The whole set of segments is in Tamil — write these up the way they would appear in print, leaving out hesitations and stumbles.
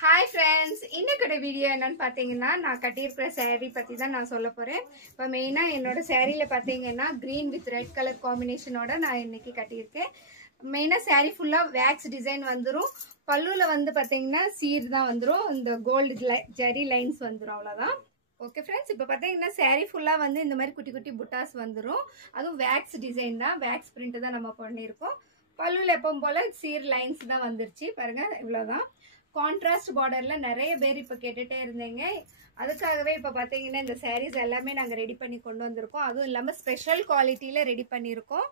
ஹாய் ஃப்ரெண்ட்ஸ், இன்னைக்கு வீடியோ என்னன்னு பார்த்தீங்கன்னா, நான் கட்டியிருக்கிற saree பற்றி தான் நான் சொல்ல போகிறேன். இப்போ மெயினாக என்னோட சேரீயில் பார்த்தீங்கன்னா க்ரீன் வித் ரெட் கலர் காம்பினேஷனோட நான் இன்னைக்கு கட்டியிருக்கேன். மெயினாக saree ஃபுல்லாக வேக்ஸ் டிசைன் வந்துடும். பல்லுவில் வந்து பார்த்தீங்கன்னா சீர் தான் வந்துடும். இந்த கோல்டு ஜரி லைன்ஸ் வந்துடும், அவ்வளோதான். ஓகே ஃப்ரெண்ட்ஸ், இப்போ பார்த்தீங்கன்னா saree ஃபுல்லாக வந்து இந்த மாதிரி குட்டி குட்டி புட்டாஸ் வந்துடும். அதுவும் வேக்ஸ் டிசைன் தான், வேக்ஸ் பிரிண்ட் தான் நம்ம பண்ணியிருக்கோம். பல்லுவில் எப்பவும் போல் சீர் லைன்ஸ் தான் வந்துருச்சு பாருங்கள், இவ்வளோதான். கான்ட்ராஸ்ட் பார்டரில் நிறைய பேர் இப்போ கேட்டுகிட்டே இருந்தீங்க. அதுக்காகவே இப்போ பார்த்தீங்கன்னா இந்த சாரீஸ் எல்லாமே நாங்கள் ரெடி பண்ணி கொண்டு வந்திருக்கோம். அதுவும் இல்லாமல் ஸ்பெஷல் குவாலிட்டியில் ரெடி பண்ணியிருக்கோம்.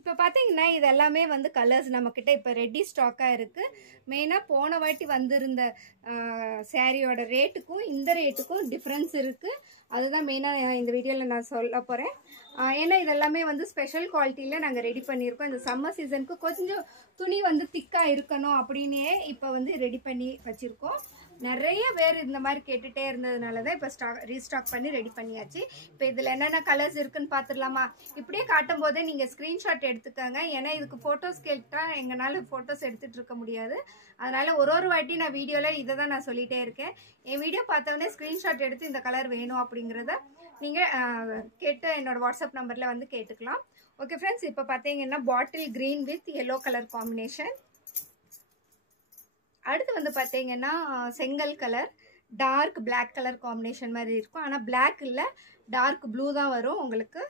இப்போ பார்த்தீங்கன்னா இது எல்லாமே வந்து கலர்ஸ் நம்மக்கிட்ட இப்போ ரெடி ஸ்டாக்காக இருக்குது. மெயினாக போன வாட்டி வந்திருந்த சாரியோட ரேட்டுக்கும் இந்த ரேட்டுக்கும் டிஃப்ரென்ஸ் இருக்குது. அதுதான் மெயினாக இந்த வீடியோவில் நான் சொல்ல போகிறேன். ஏன்னா இதெல்லாமே வந்து ஸ்பெஷல் குவாலிட்டியில் நாங்கள் ரெடி பண்ணியிருக்கோம். இந்த சம்மர் சீசனுக்கு கொஞ்சம் துணி வந்து திக்காக இருக்கணும் அப்படின்னே இப்போ வந்து ரெடி பண்ணி வச்சுருக்கோம். நிறைய பேர் இந்த மாதிரி கேட்டுகிட்டே இருந்ததுனால தான் இப்போ ரீஸ்டாக் பண்ணி ரெடி பண்ணியாச்சு. இப்போ இதில் என்னென்ன கலர்ஸ் இருக்குன்னு பார்த்துடலாமா? இப்படியே காட்டும் போதே நீங்கள் ஸ்க்ரீன்ஷாட் எடுத்துக்கோங்க. ஏன்னா இதுக்கு ஃபோட்டோஸ் கேட்டால் எங்களால் ஃபோட்டோஸ் எடுத்துகிட்டு இருக்க முடியாது. அதனால் ஒரு வாட்டி நான் வீடியோவில் இதை தான் நான் சொல்லிகிட்டே இருக்கேன். என் வீடியோ பார்த்தவொடனே ஸ்க்ரீன்ஷாட் எடுத்து இந்த கலர் வேணும் அப்படிங்கிறத நீங்கள் கேட்டு என்னோடய வாட்ஸ்அப் நம்பரில் வந்து கேட்டுக்கலாம். ஓகே ஃப்ரெண்ட்ஸ், இப்போ பார்த்தீங்கன்னா bottle green with yellow colour combination. அடுத்து வந்து பார்த்தீங்கன்னா செங்கல் colour dark black colour combination மாதிரி இருக்கும். ஆனால் பிளாக் இல்லை, டார்க் ப்ளூ தான் வரும் உங்களுக்கு.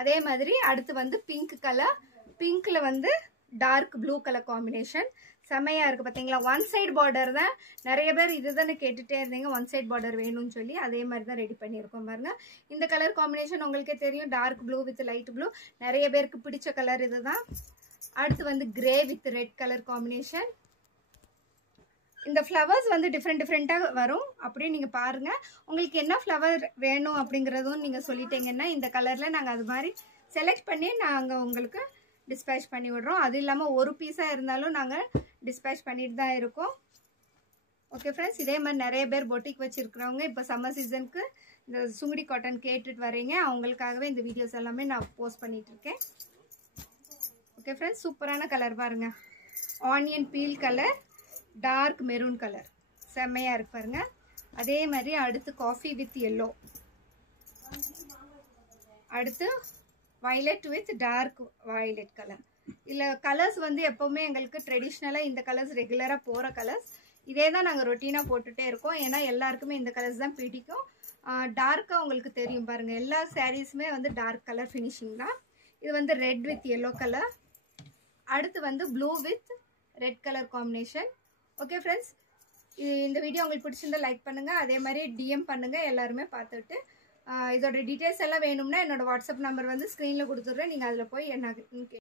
அதே மாதிரி அடுத்து வந்து பிங்க் கலர், பிங்க்கில் வந்து டார்க் ப்ளூ கலர் காம்பினேஷன் செம்மையாக இருக்குது பார்த்தீங்களா. ஒன் சைடு பார்டர் தான். நிறைய பேர் இது தானே கேட்டுகிட்டே இருந்தீங்க, ஒன் சைடு பார்டர் வேணும்னு சொல்லி. அதே மாதிரி தான் ரெடி பண்ணியிருக்கோம் பாருங்க. இந்த கலர் காம்பினேஷன் உங்களுக்கே தெரியும், dark blue with light blue. நிறைய பேருக்கு பிடிச்ச கலர் இது தான். அடுத்து வந்து grey with red colour combination. இந்த ஃப்ளவர்ஸ் வந்து டிஃப்ரெண்ட்டாக வரும். அப்படியே நீங்கள் பாருங்கள், உங்களுக்கு என்ன ஃப்ளவர் வேணும் அப்படிங்கிறதும் நீங்கள் சொல்லிட்டீங்கன்னா இந்த கலரில் நாங்கள் அது மாதிரி செலக்ட் பண்ணி நாங்கள் உங்களுக்கு டிஸ்பேச் பண்ணி விடுறோம். அது இல்லாமல் ஒரு பீஸாக இருந்தாலும் நாங்கள் டிஸ்பேச் பண்ணிட்டு தான் இருக்கோம். ஓகே ஃப்ரெண்ட்ஸ், இதே மாதிரி நிறைய பேர் பொட்டிக் வச்சுருக்கிறவங்க இப்போ சம்மர் சீசனுக்கு இந்த சுங்குடி காட்டன் கேட்டுட்டு வரீங்க. அவங்களுக்காகவே இந்த வீடியோஸ் எல்லாமே நான் போஸ்ட் பண்ணிகிட்ருக்கேன். ஓகே ஃப்ரெண்ட்ஸ், சூப்பரான கலர் பாருங்கள். Onion peel colour, dark maroon colour செம்மையாக இருக்கு பாருங்க. அதே மாதிரி அடுத்து காஃபி வித் எல்லோ, அடுத்து violet with dark violet colour. இல்லை கலர்ஸ் வந்து எப்போவுமே எங்களுக்கு ட்ரெடிஷ்னலாக இந்த கலர்ஸ் ரெகுலராக போகிற கலர்ஸ். இதே தான் நாங்கள் ரொட்டீனாக போட்டுகிட்டே இருக்கோம். ஏன்னா எல்லாருக்குமே இந்த கலர்ஸ் தான் பிடிக்கும். டார்க்காக உங்களுக்கு தெரியும் பாருங்கள், எல்லா சாரீஸுமே வந்து டார்க் கலர் ஃபினிஷிங் தான். இது வந்து ரெட் வித் எல்லோ கலர். அடுத்து வந்து blue with red colour combination. Okay friends, இந்த வீடியோ உங்களுக்கு பிடிச்சிருந்தா லைக் பண்ணுங்கள். அதே மாதிரி டிஎம் பண்ணுங்கள் எல்லாருமே பார்த்துட்டு. இதோட டீட்டெயில்ஸ் எல்லாம் வேணும்னா என்னோடய வாட்ஸ்அப் நம்பர் வந்து ஸ்க்ரீனில் கொடுத்துட்றேன். நீங்கள் அதில் போய் என்ன